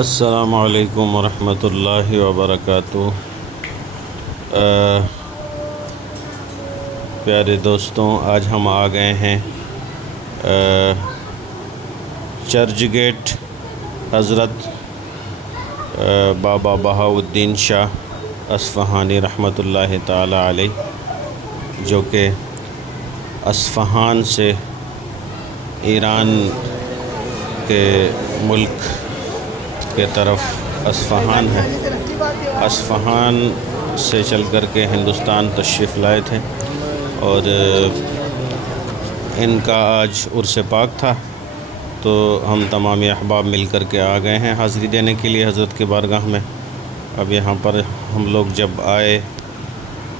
السلام علیکم ورحمۃ اللہ وبرکاتہ۔ پیارے دوستوں، آج ہم آ گئے ہیں چرچ گیٹ حضرت بابا بہاؤالدین شاہ اصفہانی رحمۃ اللہ تعالی علیہ، جو کہ اصفہان سے ایران کے ملک کے طرف اصفہان ہے، اصفہان سے چل کر کے ہندوستان تشریف لائے تھے، اور ان کا آج عرس پاک تھا، تو ہم تمام احباب مل کر کے آ گئے ہیں حاضری دینے کے لیے حضرت کے بارگاہ میں۔ اب یہاں پر ہم لوگ جب آئے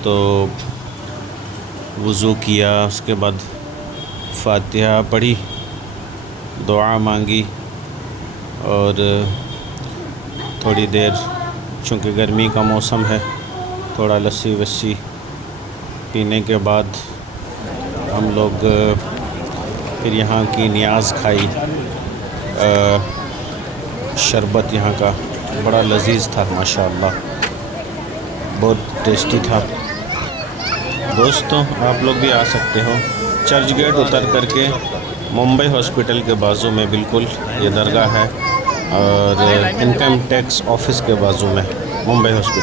تو وضو کیا، اس کے بعد فاتحہ پڑھی، دعا مانگی، اور تھوڑی دیر، چونکہ گرمی کا موسم ہے، تھوڑا لسی وسی پینے کے بعد ہم لوگ پھر یہاں کی نیاز کھائی۔ شربت یہاں کا بڑا لذیذ تھا، ماشاءاللہ بہت ٹیسٹی تھا۔ دوستوں، آپ لوگ بھی آ سکتے ہو۔ چرچ گیٹ اتر کر کے ممبئی ہاسپٹل کے بازو میں بالکل یہ درگاہ ہے، اور انکم ٹیکس آفس کے بازو میں ممبئی ہاسپٹل۔